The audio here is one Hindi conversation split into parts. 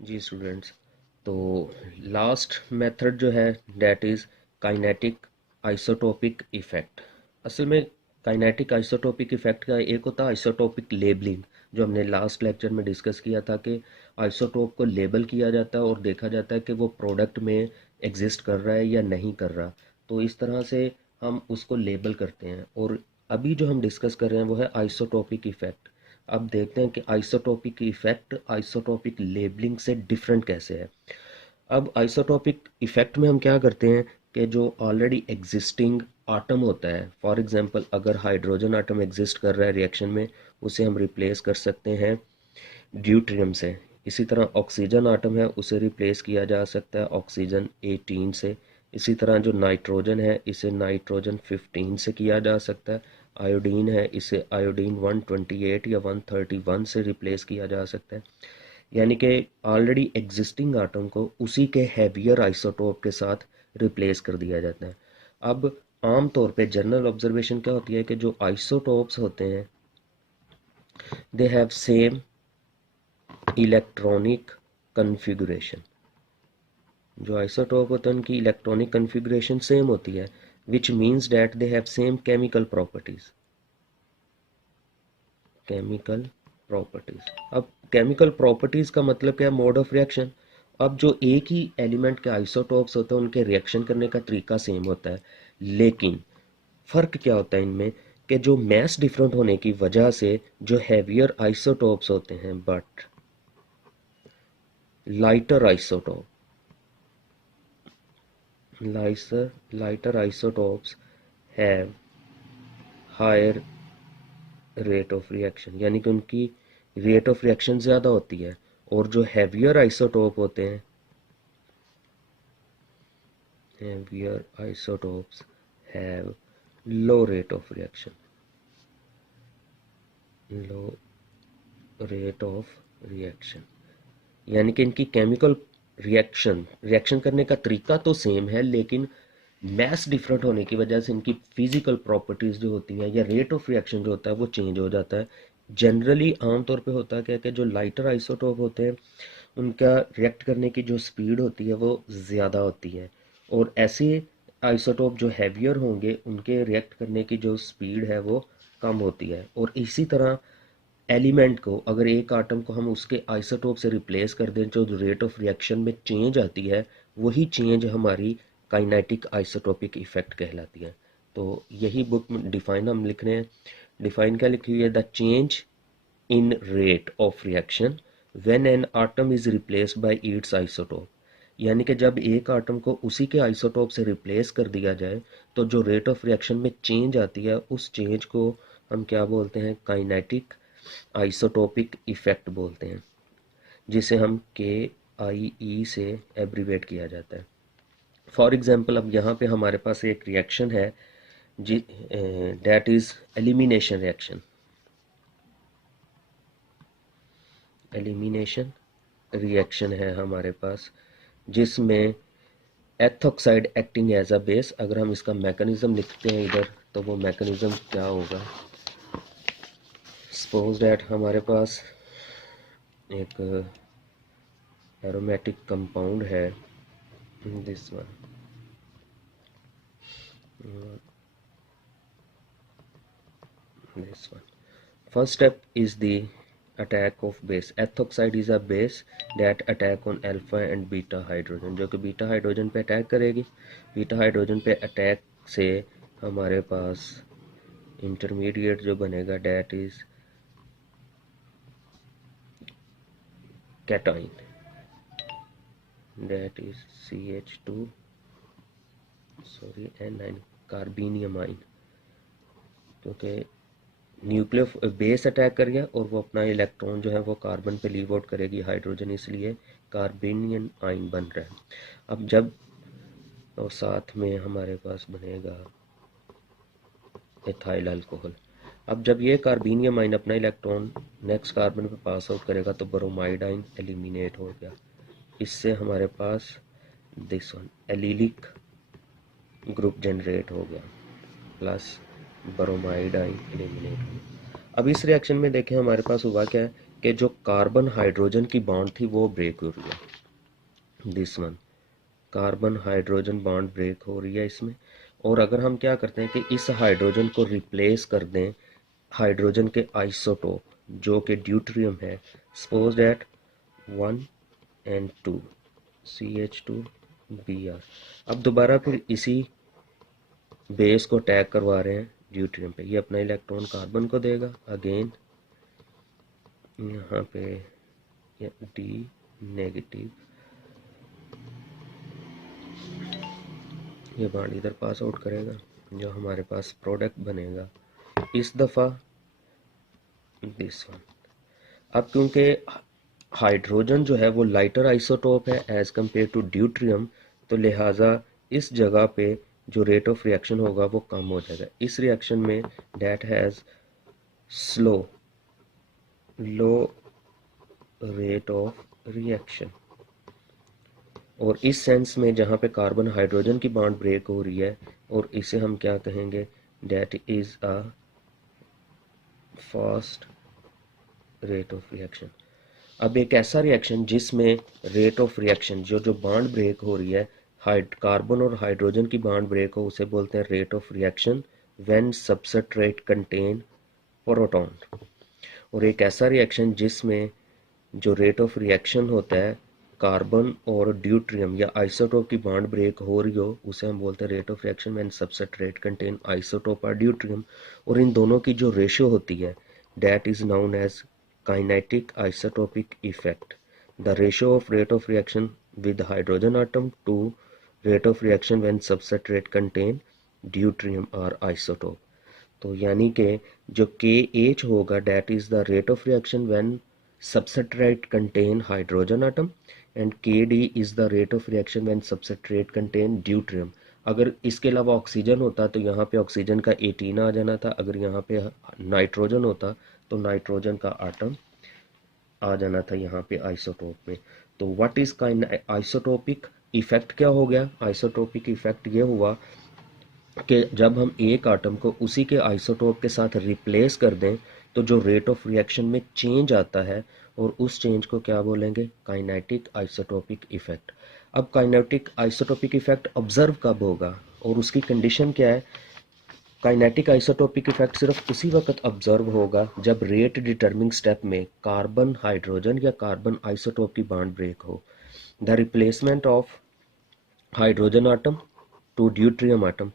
जी स्टूडेंट्स, तो लास्ट मेथड जो है that is kinetic isotopic effect. असल में काइनेटिक आइसोटोपिक इफ़ेक्ट का एक होता है आइसोटोपिक लेबलिंग, जो हमने लास्ट लेक्चर में डिस्कस किया था कि आइसोटोप को लेबल किया जाता है और देखा जाता है कि वो प्रोडक्ट में एग्जिस्ट कर रहा है या नहीं कर रहा। तो इस तरह से हम उसको लेबल करते हैं। और अभी जो हम डिस्कस कर रहे हैं वो है आइसोटोपिक इफ़ेक्ट। अब देखते हैं कि आइसोटोपिक इफ़ेक्ट आइसोटोपिक लेबलिंग से डिफरेंट कैसे है। अब आइसोटोपिक इफ़ेक्ट में हम क्या करते हैं कि जो ऑलरेडी एग्जिस्टिंग आटम होता है, फॉर एग्जांपल अगर हाइड्रोजन आटम एग्जिस्ट कर रहा है रिएक्शन में, उसे हम रिप्लेस कर सकते हैं ड्यूटेरियम से। इसी तरह ऑक्सीजन आटम है, उसे रिप्लेस किया जा सकता है ऑक्सीजन 18 से। इसी तरह जो नाइट्रोजन है, इसे नाइट्रोजन 15 से किया जा सकता है। आयोडीन है, इसे आयोडीन 128 या 131 से रिप्लेस किया जा सकता है। यानी कि ऑलरेडी एग्जिस्टिंग आटम को उसी के हैवियर आइसोटोप के साथ रिप्लेस कर दिया जाता है। अब आम तौर पे जनरल ऑब्जर्वेशन क्या होती है कि जो आइसोटोप्स होते हैं they have same electronic configuration. जो आइसोटोप होते हैं उनकी इलेक्ट्रॉनिक कन्फिगुरेशन सेम होती है, which means that they have same chemical properties. Chemical properties, अब केमिकल प्रॉपर्टीज का मतलब क्या है? Mode of reaction. अब जो एक ही एलिमेंट के आइसोटोप्स होते हैं उनके रिएक्शन करने का तरीका सेम होता है, लेकिन फ़र्क क्या होता है इनमें कि जो मैस डिफरेंट होने की वजह से जो हैवियर आइसोटोप्स होते हैं but lighter isotope lighter isotopes have higher rate of reaction, यानी कि उनकी रेट ऑफ रिएक्शन ज़्यादा होती है। और जो हैवियर आइसोटोप होते हैं, heavier isotopes have low rate of reaction, low rate of reaction. यानी कि इनकी केमिकल रिएक्शन करने का तरीका तो सेम है, लेकिन मैस डिफरेंट होने की वजह से इनकी फिजिकल प्रॉपर्टीज़ जो होती हैं या रेट ऑफ रिएक्शन जो होता है वो चेंज हो जाता है। जनरली आमतौर पे होता क्या है कि जो लाइटर आइसोटोप होते हैं उनका रिएक्ट करने की जो स्पीड होती है वो ज़्यादा होती है, और ऐसे आइसोटोप जो हैवियर होंगे उनके रिएक्ट करने की जो स्पीड है वो कम होती है। और इसी तरह एलिमेंट को अगर एक आटम को हम उसके आइसोटोप से रिप्लेस कर दें, जो रेट ऑफ रिएक्शन में चेंज आती है वही चेंज हमारी काइनेटिक आइसोटोपिक इफेक्ट कहलाती है। तो यही बुक में डिफाइन हम लिख रहे हैं। डिफाइन क्या लिखी हुई है? The change in rate of reaction when an atom is replaced by its isotope. यानी कि जब एक आटम को उसी के आइसोटोप से रिप्लेस कर दिया जाए तो जो रेट ऑफ रिएक्शन में चेंज आती है उस चेंज को हम क्या बोलते हैं? काइनेटिक आइसोटोपिक इफेक्ट बोलते हैं, जिसे हम के आई ई से एब्रीवेट किया जाता है। फॉर एग्जांपल अब यहाँ पे हमारे पास एक रिएक्शन है जी, that is elimination reaction. Elimination reaction है हमारे पास जिसमें ethoxide acting as a base. अगर हम इसका मैकेनिज्म लिखते हैं इधर तो वो मैकेनिज्म क्या होगा? सपोज दैट हमारे पास एक एरोमेटिक कंपाउंड है, this one, this one. First step is the attack of base. Ethoxide is a base that attack on alpha and beta hydrogen, जो कि बीटा हाइड्रोजन पे अटैक करेगी। बीटा हाइड्रोजन पे अटैक से हमारे पास इंटरमीडिएट जो बनेगा that is cation, that is CH2 sorry N9 carbenium ion, क्योंकि न्यूक्लियर बेस अटैक कर गया और वो अपना इलेक्ट्रॉन जो है वो कार्बन पे लीव आउट करेगी हाइड्रोजन, इसलिए कार्बेनियन आइन बन रहा है। अब जब और साथ में हमारे पास बनेगा एथाइल अल्कोहल। अब जब ये कार्बेनियम आइन अपना इलेक्ट्रॉन नेक्स्ट कार्बन पे पास आउट करेगा तो ब्रोमाइड आइन एलिमिनेट हो गया। इससे हमारे पास this one allylic group generate हो गया प्लस ब्रोमाइड आइन एलिमिनेट हो गया। अब इस रिएक्शन में देखें हमारे पास हुआ क्या है कि जो कार्बन हाइड्रोजन की बॉन्ड थी वो ब्रेक हो रही है, this one, carbon hydrogen bond break हो रही है इसमें। और अगर हम क्या करते हैं कि इस हाइड्रोजन को रिप्लेस कर दें हाइड्रोजन के आइसोटोप जो कि ड्यूटेरियम है, सपोज दैट 1 and 2 CH2Br। अब दोबारा फिर इसी बेस को टैग करवा रहे हैं ड्यूटेरियम पे, ये अपना इलेक्ट्रॉन कार्बन को देगा, अगेन यहाँ पे डी नेगेटिव, ये बॉन्ड इधर पास आउट करेगा, जो हमारे पास प्रोडक्ट बनेगा इस दफ़ा दिस वन। अब क्योंकि हाइड्रोजन जो है वो लाइटर आइसोटोप है एज कम्पेयर टू ड्यूट्रियम, तो लिहाजा इस जगह पे जो रेट ऑफ रिएक्शन होगा वो कम हो जाएगा। इस रिएक्शन में that has slow low rate of reaction, और इस सेंस में जहाँ पे कार्बन हाइड्रोजन की बॉन्ड ब्रेक हो रही है, और इसे हम क्या कहेंगे, that is a fast rate of reaction. अब एक ऐसा रिएक्शन जिसमें रेट ऑफ रिएक्शन जो बॉन्ड ब्रेक हो रही है, कार्बन और हाइड्रोजन की बॉन्ड ब्रेक हो, उसे बोलते हैं rate of reaction when substrate contain proton. और एक ऐसा रिएक्शन जिसमें जो रेट ऑफ रिएक्शन होता है कार्बन और ड्यूट्रियम या आइसोटोप की बॉन्ड ब्रेक हो रही हो, उसे हम बोलते हैं rate of reaction when substrate contain isotope और ड्यूट्रियम। और इन दोनों की जो रेशियो होती है that is known as kinetic isotopic effect, the ratio of rate of reaction with hydrogen atom to rate of reaction when substrate contain deuterium or isotope। तो यानी कि जो KH होगा that is the rate of reaction when substrate contain hydrogen atom and KD is the rate of reaction when substrate contain deuterium। अगर इसके अलावा ऑक्सीजन होता तो यहाँ पे ऑक्सीजन का 18 आ जाना था, अगर यहाँ पे नाइट्रोजन होता तो नाइट्रोजन का आटम आ जाना था यहाँ पे आइसोटोप में। तो व्हाट इज आइसोटोपिक इफेक्ट क्या हो गया, आइसोटोपिक इफेक्ट ये हुआ कि जब हम एक आटम को उसी के आइसोटोप के साथ रिप्लेस कर दें तो जो रेट ऑफ रिएक्शन में चेंज आता है, और उस चेंज को क्या बोलेंगे, काइनेटिक आइसोटोपिक इफेक्ट। अब काइनेटिक आइसोटोपिक इफेक्ट ऑब्जर्व कब होगा और उसकी कंडीशन क्या है, काइनेटिक आइसोटोपिक इफेक्ट सिर्फ उसी वक्त ऑब्जर्व होगा जब रेट डिटर्मिंग स्टेप में कार्बन हाइड्रोजन या कार्बन आइसोटोप की बॉन्ड ब्रेक हो। The replacement of hydrogen atom to deuterium atom,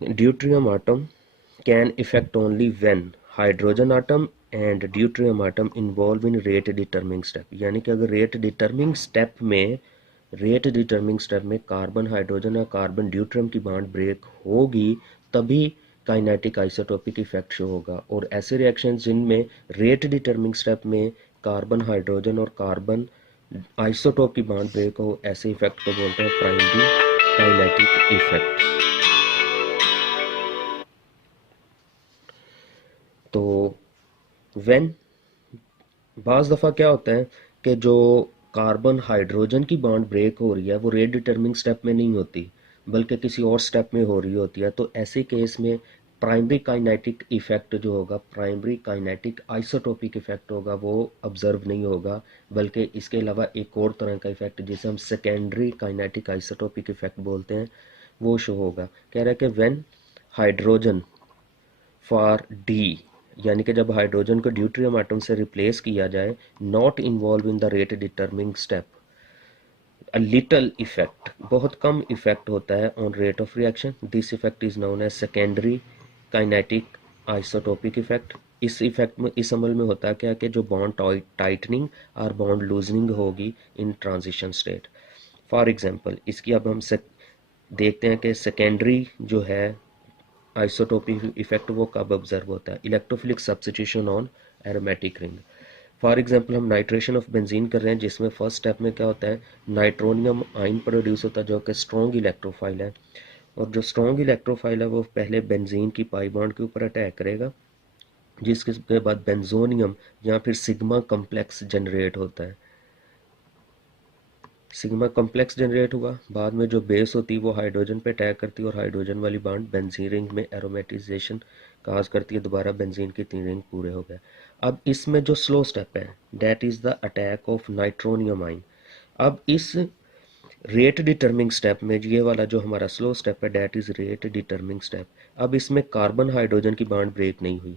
deuterium atom can affect only when hydrogen atom and deuterium atom involve in rate determining step। यानी कि अगर रेट डिटर्मिंग स्टेप में कार्बन हाइड्रोजन या कार्बन ड्यूट्रियम की बॉन्ड ब्रेक होगी तभी काइनेटिक आइसोटोपिक इफेक्ट शो होगा। और ऐसे रिएक्शंस जिनमें रेट डिटर्मिंग स्टेप में कार्बन हाइड्रोजन और कार्बन आइसोटोप की बॉन्ड ब्रेक हो, ऐसे इफेक्ट को बोलते हैं प्राइमरी काइनेटिक इफेक्ट। तो व्हेन बाज़ दफ़ा क्या होता है कि जो कार्बन हाइड्रोजन की बॉन्ड ब्रेक हो रही है वो रेट डिटर्मिंग स्टेप में नहीं होती बल्कि किसी और स्टेप में हो रही होती है, तो ऐसे केस में प्राइमरी काइनेटिक इफेक्ट जो होगा, प्राइमरी काइनेटिक आइसोटोपिक इफेक्ट होगा, वो ऑब्जर्व नहीं होगा, बल्कि इसके अलावा एक और तरह का इफेक्ट जिसे हम सेकेंडरी काइनेटिक आइसोटोपिक इफेक्ट बोलते हैं वो शो होगा। कह रहा है कि व्हेन हाइड्रोजन फॉर डी, यानी कि जब हाइड्रोजन को ड्यूट्रियम आटम से रिप्लेस किया जाए, not involve in the rate determining step, a little effect, बहुत कम इफेक्ट होता है on rate of reaction, this effect is known as secondary kinetic isotopic effect. इस इफेक्ट में, इस अमल में होता है क्या कि जो बॉन्ड टाइटनिंग और बॉन्ड लूजनिंग होगी in transition state. For example इसकी अब हम देखते हैं कि सेकेंडरी जो है आइसोटोपिक इफेक्ट वो कब ऑब्जर्व होता है, electrophilic substitution on aromatic ring. For example हम नाइट्रेशन ऑफ बेंजीन कर रहे हैं जिसमें फर्स्ट स्टेप में क्या होता है, नाइट्रोनियम आयन प्रोड्यूस होता है जो कि स्ट्रॉन्ग इलेक्ट्रोफाइल है, और जो स्ट्रॉन्ग इलेक्ट्रोफाइल है वो पहले बेंजीन की पाई बॉन्ड के ऊपर अटैक करेगा, जिसके बाद बेंजोनियम या फिर सिग्मा कम्प्लेक्स जनरेट होता है। सिग्मा कम्प्लेक्स जनरेट हुआ, बाद में जो बेस होती है वो हाइड्रोजन पे अटैक करती है और हाइड्रोजन वाली बॉन्ड बेंजीन रिंग में एरोमेटाइजेशन काज करती है दोबारा बेंजीन की 3 रिंग पूरे हो गए। अब इसमें जो स्लो स्टेप है that is the attack of nitronium आइन। अब इस रेट डिटर्मिंग स्टेप में ये वाला जो हमारा स्लो स्टेप है that is rate determining step. अब इसमें कार्बन हाइड्रोजन की बॉन्ड ब्रेक नहीं हुई।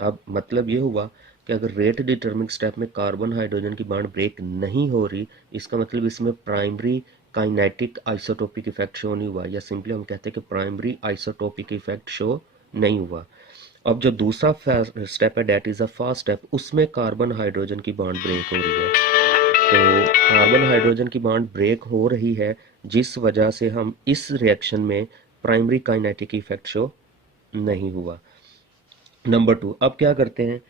अब मतलब ये हुआ कि अगर रेट डिटर्मिंग स्टेप में कार्बन हाइड्रोजन की बॉन्ड ब्रेक नहीं हो रही, इसका मतलब इसमें primary kinetic isotopic effect show नहीं हुआ, या सिंपली हम कहते हैं कि प्राइमरी आइसोटोपिक इफेक्ट शो नहीं हुआ। अब जो दूसरा स्टेप है date is a fast step, उसमें कार्बन हाइड्रोजन की बॉन्ड ब्रेक हो रही है। तो कार्बन हाइड्रोजन की बॉन्ड ब्रेक हो रही है जिस वजह से हम इस रिएक्शन में प्राइमरी काइनेटिक इफेक्ट शो नहीं हुआ। नंबर 2, अब क्या करते हैं,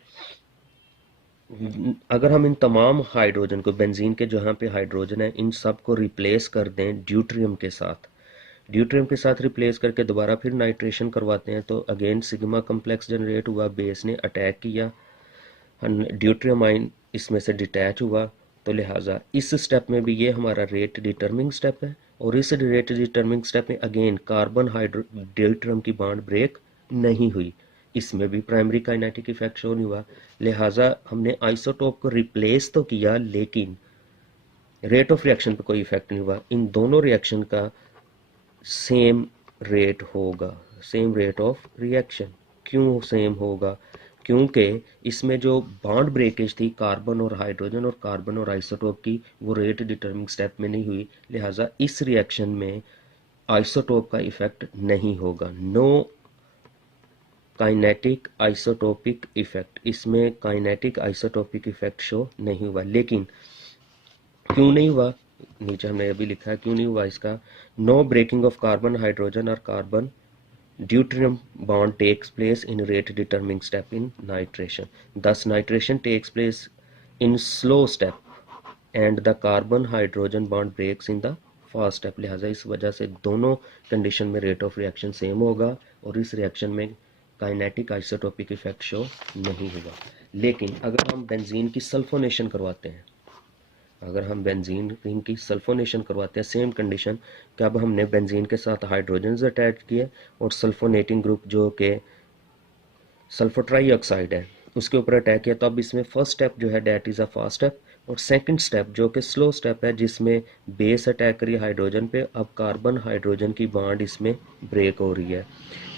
अगर हम इन तमाम हाइड्रोजन को बेंजीन के जहाँ पे हाइड्रोजन है इन सब को रिप्लेस कर दें ड्यूट्रियम के साथ, ड्यूट्रियम के साथ रिप्लेस करके दोबारा फिर नाइट्रेशन करवाते हैं, तो अगेन सिग्मा कम्प्लेक्स जनरेट हुआ, बेस ने अटैक किया, ड्यूट्रियम आइन इसमें से डिटैच हुआ। तो लिहाजा इस स्टेप में भी ये हमारा रेट डिटर्मिंग स्टेप है, और इस रेट डिटर्मिंग स्टेप में अगेन कार्बन हाइड्रो ड्यूट्रियम की बॉन्ड ब्रेक नहीं हुई, इसमें भी प्राइमरी काइनेटिक इफेक्ट शो नहीं हुआ। लिहाजा हमने आइसोटोप को रिप्लेस तो किया लेकिन रेट ऑफ रिएक्शन पर कोई इफेक्ट नहीं हुआ। इन दोनों रिएक्शन का सेम रेट होगा, सेम रेट ऑफ रिएक्शन। क्यों सेम होगा? क्योंकि इसमें जो बॉन्ड ब्रेकेज थी कार्बन और हाइड्रोजन और कार्बन और आइसोटोप की, वो रेट डिटर्मिंग स्टेप में नहीं हुई, लिहाजा इस रिएक्शन में आइसोटोप का इफेक्ट नहीं होगा। नो काइनेटिक आइसोटोपिक इफेक्ट, इसमें काइनेटिक आइसोटोपिक इफेक्ट शो नहीं हुआ। लेकिन क्यों नहीं हुआ, नीचे हमने अभी लिखा है क्यों नहीं हुआ इसका। No breaking of carbon hydrogen और carbon deuterium bond takes place in rate determining step in nitration. Thus nitration takes place in slow step and the carbon hydrogen bond breaks in the fast step. लिहाजा इस वजह से दोनों कंडीशन में रेट ऑफ रिएक्शन सेम होगा और इस रिएक्शन में काइनेटिक आइसोटोपिक इफेक्ट शो नहीं होगा। लेकिन अगर हम बेंजीन की सल्फोनेशन करवाते हैं, अगर हम बेंजीन रिंग की सल्फोनेशन करवाते हैं, सेम कंडीशन कि अब हमने बेंजीन के साथ हाइड्रोजन अटैच किए और सल्फोनेटिंग ग्रुप जो कि सल्फर ट्राईऑक्साइड है उसके ऊपर अटैक किया, तो अब इसमें फर्स्ट स्टेप जो है that is a fast step, और सेकंड स्टेप जो कि स्लो स्टेप है जिसमें बेस अटैक करी हाइड्रोजन पे, अब कार्बन हाइड्रोजन की बॉन्ड इसमें ब्रेक हो रही है,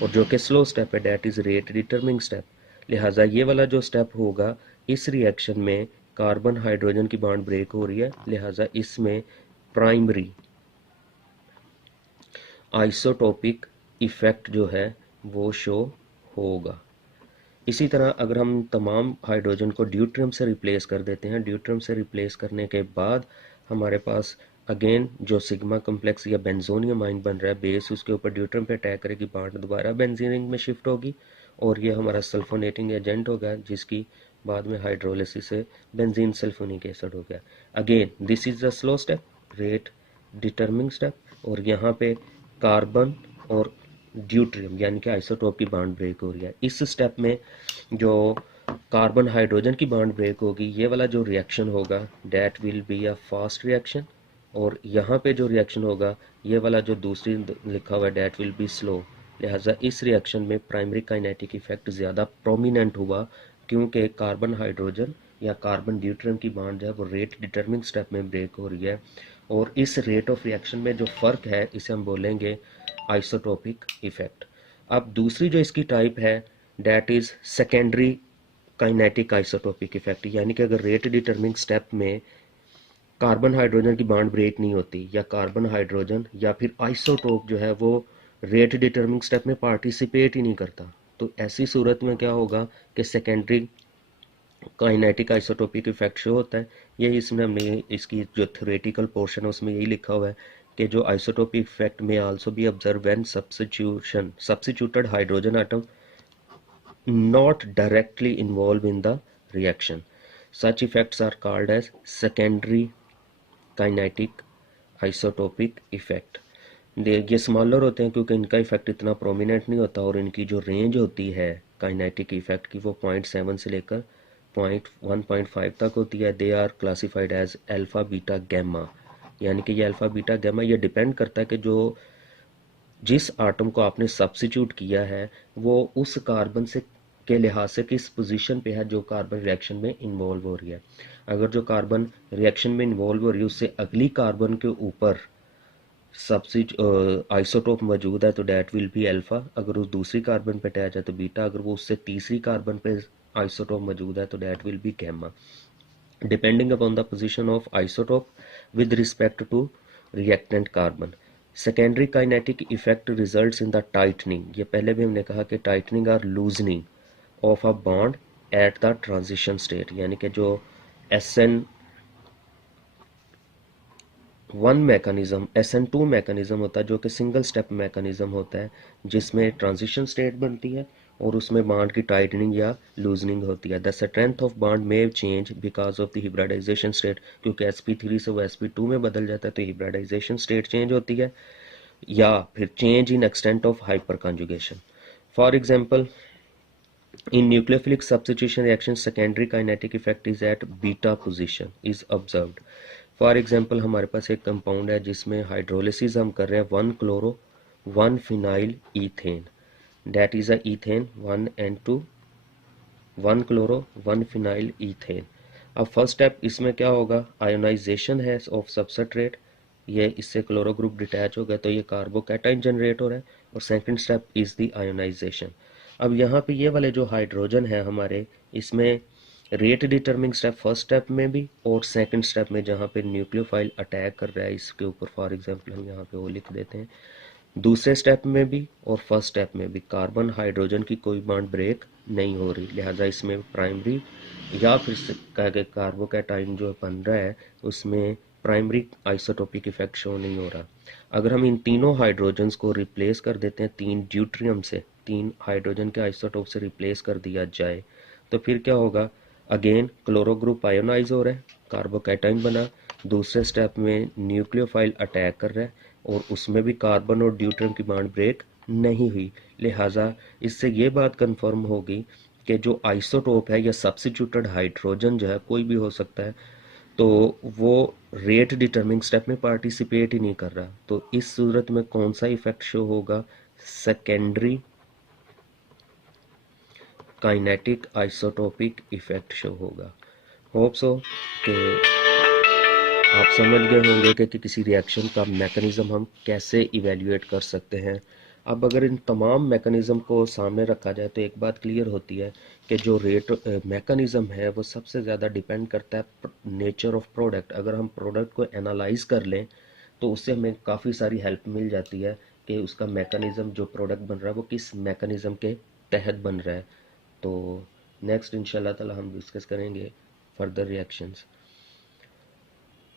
और जो कि स्लो स्टेप है that is rate determining step. लिहाजा ये वाला जो स्टेप होगा इस रिएक्शन में कार्बन हाइड्रोजन की बॉन्ड ब्रेक हो रही है, लिहाजा इसमें प्राइमरी आइसोटोपिक इफेक्ट जो है वो शो होगा। इसी तरह अगर हम तमाम हाइड्रोजन को ड्यूट्रियम से रिप्लेस कर देते हैं, ड्यूट्रियम से रिप्लेस करने के बाद हमारे पास अगेन जो सिग्मा कम्प्लेक्स या बेंजोनियम आइन बन रहा है बेस, उसके ऊपर ड्यूट्रियम पे अटैक करेगी, बॉन्ड दोबारा बेंजीन रिंग में शिफ्ट होगी और ये हमारा सल्फोनेटिंग एजेंट होगा जिसकी बाद में हाइड्रोलिसिस से बेंजीन सल्फोनिक एसिड हो गया। Again this is the slow step, rate determining step, और यहाँ पे कार्बन और ड्यूट्रियम यानी कि आइसोटोप की बॉन्ड ब्रेक हो रही है। इस स्टेप में जो कार्बन हाइड्रोजन की बॉन्ड ब्रेक होगी, ये वाला जो रिएक्शन होगा that will be a fast reaction, और यहाँ पे जो रिएक्शन होगा ये वाला जो दूसरी लिखा हुआ है दैट विल बी स्लो। लिहाजा इस रिएक्शन में प्राइमरी काइनेटिक इफेक्ट ज़्यादा प्रोमिनेंट हुआ क्योंकि कार्बन हाइड्रोजन या कार्बन ड्यूट्रियम की बॉन्ड जो है वो रेट डिटर्मिंग स्टेप में ब्रेक हो रही है, और इस रेट ऑफ रिएक्शन में जो फ़र्क है इसे हम बोलेंगे आइसोटोपिक इफेक्ट। अब दूसरी जो इसकी टाइप है that is secondary kinetic isotopic effect, यानी कि अगर रेट डिटर्मिंग स्टेप में कार्बन हाइड्रोजन की बॉन्ड ब्रेक नहीं होती या कार्बन हाइड्रोजन या फिर आइसोटोप जो है वो रेट डिटर्मिंग स्टेप में पार्टिसिपेट ही नहीं करता, तो ऐसी सूरत में क्या होगा कि secondary kinetic isotopic effect show होता है। यही इसमें हमने इसकी जो थ्योरेटिकल पोर्शन है उसमें यही लिखा हुआ है कि जो आइसोटोपिक इफेक्ट में also be observe when substituted hydrogen atom not directly involved in the reaction. Such effects are called as secondary kinetic isotopic effect. ये स्मॉलर होते हैं क्योंकि इनका इफेक्ट इतना प्रोमिनेंट नहीं होता और इनकी जो रेंज होती है काइनेटिक इफेक्ट की वो 0.7 से लेकर 1.5 तक होती है। They are classified as alpha beta gamma, यानी कि ये अल्फा बीटा गैमा ये डिपेंड करता है कि जो जिस आटम को आपने सब्स्टिट्यूट किया है वो उस कार्बन से के लिहाज से किस पोजीशन पे है जो कार्बन रिएक्शन में इन्वॉल्व हो रही है। अगर जो कार्बन रिएक्शन में इन्वॉल्व हो रही है उससे अगली कार्बन के ऊपर आइसोटोप मौजूद है तो डैट विल बी अल्फा। अगर वो दूसरी कार्बन पे अटैच है तो बीटा। अगर वो उससे तीसरी कार्बन पे आइसोटोप मौजूद है तो that will be gamma, depending upon the position of isotope with respect to reactant carbon. Secondary kinetic effect results in the tightening, ये पहले भी हमने कहा कि टाइटनिंग और loosening of a bond at the transition state, यानी कि जो SN1 मैकेनिज्म SN2 मैकेनिज्म होता है जो कि सिंगल स्टेप मैकेनिज्म होता है जिसमें ट्रांजिशन स्टेट बनती है और उसमें बॉन्ड की टाइटनिंग या लूजनिंग होती है। द स्ट्रेंथ ऑफ बॉन्ड में change because of the hybridisation state, क्योंकि sp3 से वो sp2 में बदल जाता है तो हिब्रिडाइजेशन स्टेट चेंज होती है, या फिर change in extent of hyper conjugation. For example, in nucleophilic substitution reaction secondary kinetic effect is at beta position is observed। For example हमारे पास एक कंपाउंड है जिसमें हाइड्रोलिसिस हम कर रहे हैं 1 chloro 1 phenyl ethane, that is a ethane 1 and 2, 1 chloro 1 phenyl ethane. अब फर्स्ट स्टेप इसमें क्या होगा, आयोनाइजेशन है ऑफ सबस्ट्रेट, ये इससे क्लोरो ग्रुप डिटैच हो गया तो ये कार्बोकैटाइन जनरेट हो रहा है, और second step is the ionization. अब यहाँ पे ये वाले जो हाइड्रोजन है हमारे, इसमें rate determining step first step में भी और सेकंड स्टेप में जहाँ पे न्यूक्लियोफाइल अटैक कर रहा है इसके ऊपर, फॉर एग्जांपल हम यहाँ पे वो लिख देते हैं, दूसरे स्टेप में भी और फर्स्ट स्टेप में भी कार्बन हाइड्रोजन की कोई बॉन्ड ब्रेक नहीं हो रही, लिहाजा इसमें प्राइमरी या फिर कार्बोकैटाइन जो बन रहा है उसमें प्राइमरी आइसोटोपिक इफेक्ट शो नहीं हो रहा। अगर हम इन तीनों हाइड्रोजन्स को रिप्लेस कर देते हैं, 3 ड्यूट्रियम से, 3 हाइड्रोजन के आइसोटोप से रिप्लेस कर दिया जाए तो फिर क्या होगा, अगेन क्लोरो ग्रुप आयोनाइज हो रहा है, कार्बोकैटाइन बना, दूसरे स्टेप में न्यूक्लियोफाइल अटैक कर रहा है और उसमें भी कार्बन और ड्यूट्रियम की बॉन्ड ब्रेक नहीं हुई, लिहाजा इससे ये बात कंफर्म होगी कि जो आइसोटोप है या सब्स्टिट्यूटेड हाइड्रोजन जो है कोई भी हो सकता है, तो वो रेट डिटर्मिंग स्टेप में पार्टिसिपेट ही नहीं कर रहा। तो इस सूरत में कौन सा इफेक्ट शो होगा, secondary kinetic isotopic effect show होगा। होप सो कि आप समझ गए होंगे कि किसी रिएक्शन का मैकेनिज्म हम कैसे इवेल्युएट कर सकते हैं। अब अगर इन तमाम मैकेनिज्म को सामने रखा जाए तो एक बात क्लियर होती है कि जो रेट मैकेनिज्म है वो सबसे ज़्यादा डिपेंड करता है नेचर ऑफ प्रोडक्ट। अगर हम प्रोडक्ट को एनालाइज कर लें तो उससे हमें काफ़ी सारी हेल्प मिल जाती है कि उसका मैकेनिज्म, जो प्रोडक्ट बन रहा है वो किस मैकेनिज्म के तहत बन रहा है। तो नेक्स्ट इंशाल्लाह ताला हम डिस्कस करेंगे फर्दर रिएक्शंस।